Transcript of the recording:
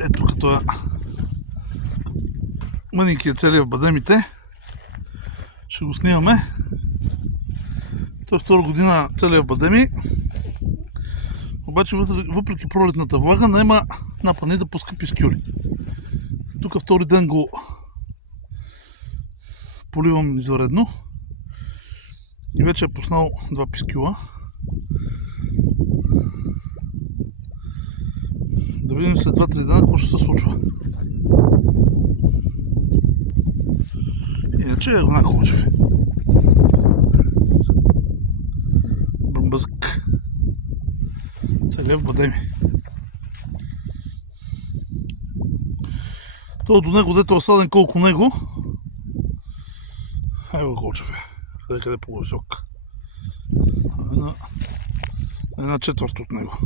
Ето като е мъненькият целия в бадемите. Ще го снимаме. Той втора година целия в бадеми. Обаче въпреки пролетната влага нема напъни да пуска пискюли. Тук втори ден го поливам извънредно. И вече е пуснал 2 пискюла. Да видим след 2-3 дена какво ще се случва. Иначе е еднакво хубав. Бръмбазък. Целият в бадеми. Това до него, дето е осаден колко него. Ево колчев е. Къде по-висок. Една четвърт от него.